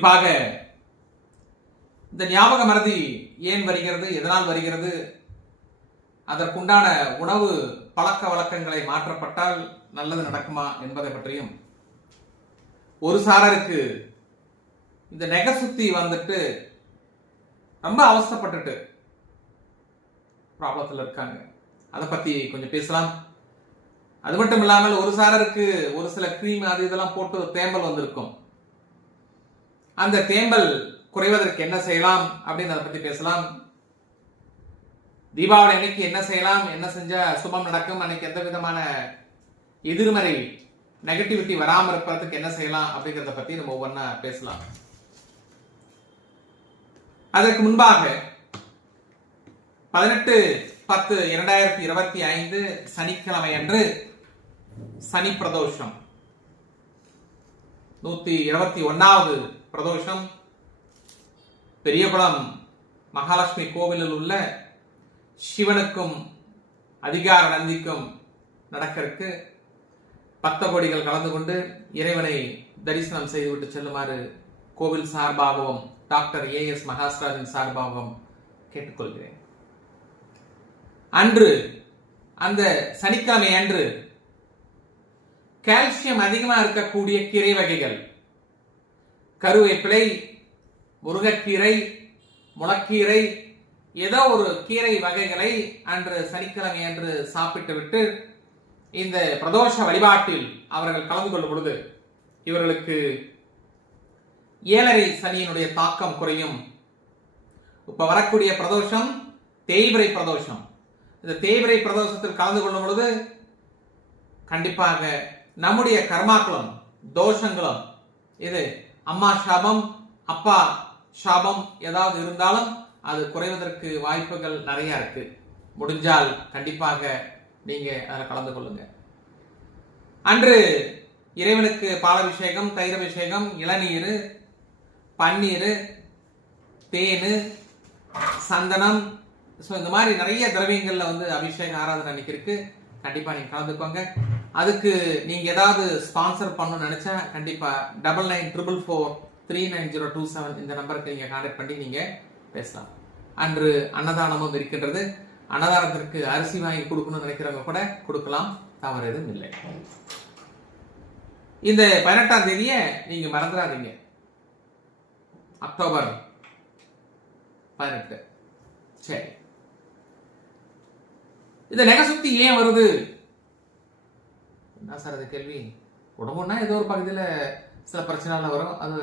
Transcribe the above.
குறிப்பாக இந்த ஞாபக மறதி ஏன் வருகிறது, எதனால் வருகிறது, அதற்குண்டான உணவு பழக்க வழக்கங்களை மாற்றப்பட்டால் நல்லது நடக்குமா என்பதை பற்றியும், ஒரு சாரருக்கு இந்த நெகை சுத்தி வந்துட்டு ரொம்ப அவசரப்பட்டுட்டு ப்ராப்ளத்தில் இருக்காங்க, அதை பத்தி கொஞ்சம் பேசலாம். அது மட்டும் இல்லாமல் ஒரு சாரருக்கு ஒரு சில கிரீம் அது இதெல்லாம் போட்டு தேம்பல் வந்திருக்கும், அந்த தேம்பல் குறைவதற்கு என்ன செய்யலாம் அப்படின்னு அதை பத்தி பேசலாம். தீபாவளி அன்னைக்கு என்ன செய்யலாம், என்ன செஞ்சா சுபம் நடக்கும், அன்னைக்கு எந்த விதமான எதிர்மறை நெகட்டிவிட்டி வராமல் இருப்பதற்கு என்ன செய்யலாம் அப்படிங்கிறத பத்தி நம்ம ஒவ்வொன்றா பேசலாம். அதற்கு முன்பாக 18/10/2025 சனிக்கிழமை அன்று சனி பிரதோஷம், 121வது பிரதோஷம், பெரியகுளம் மகாலட்சுமி கோவிலில் உள்ள சிவனுக்கும் அதிகார நந்திக்கும் நடக்கிறதுக்கு பக்த கோடிகள் கலந்து கொண்டு இறைவனை தரிசனம் செய்துவிட்டு செல்லுமாறு கோவில் சார்பாகவும் டாக்டர் AS மகாஸ்ராஜின் சார்பாகவும் கேட்டுக்கொள்கிறேன். அன்று அந்த சனிக்கிழமை அன்று கால்சியம் அதிகமா இருக்கக்கூடிய கீரை வகைகள், கருவேப்பிலை, முருங்கைக்கீரை, முளக்கீரை, ஏதோ ஒரு கீரை வகைகளை அன்று சனிக்கிழமை அன்று சாப்பிட்டு விட்டு இந்த பிரதோஷ வழிபாட்டில் அவர்கள் கலந்து கொள்ளும் பொழுது இவர்களுக்கு 7.5 சனியினுடைய தாக்கம் குறையும். இப்ப வரக்கூடிய பிரதோஷம் தேய்பிரை பிரதோஷம். இந்த தேய்பிரை பிரதோஷத்தில் கலந்து கொள்ளும் பொழுது கண்டிப்பாக நம்முடைய கர்மாக்களும் தோஷங்களும், இது அம்மா சாபம் அப்பா சாபம் ஏதாவது இருந்தாலும் அது குறைவதற்கு வாய்ப்புகள் நிறைய இருக்கு. முடிஞ்சால் கண்டிப்பாக நீங்க அதில் கலந்து கொள்ளுங்க. அன்று இறைவனுக்கு பாலாபிஷேகம், தயிர் அபிஷேகம், இளநீர், பன்னீர், தேனு, சந்தனம், இந்த மாதிரி நிறைய திரவியங்கள்ல அபிஷேக ஆராதனை அன்னைக்கு இருக்கு. கண்டிப்பா நீங்க கலந்துக்கோங்க. அதுக்கு நீங்க ஏதாவது ஸ்பான்சர் பண்ணணும்னு நினைச்சா கண்டிப்பா 9944439027 இந்த நம்பருக்கு நீங்க கான்டாக்ட் பண்ணி நீங்க பேசலாம். அன்று அன்னதானமும் இருக்கின்றது. அன்னதானத்திற்கு அரிசி வாங்கி கொடுக்கணும்னு நினைக்கிறவங்க கூட கொடுக்கலாம், தவறு எதுவும் இல்லை. இந்த 18ஆம் தேதியை நீங்க மறந்துடாதீங்க. அக்டோபர் 18. சரி, இந்த நெகை சுத்தி ஏன் வருது? என்ன சார் அது கேள்வி? உடம்புன்னா ஏதோ ஒரு பகுதியில் சில பிரச்சனைகள் வரும், அது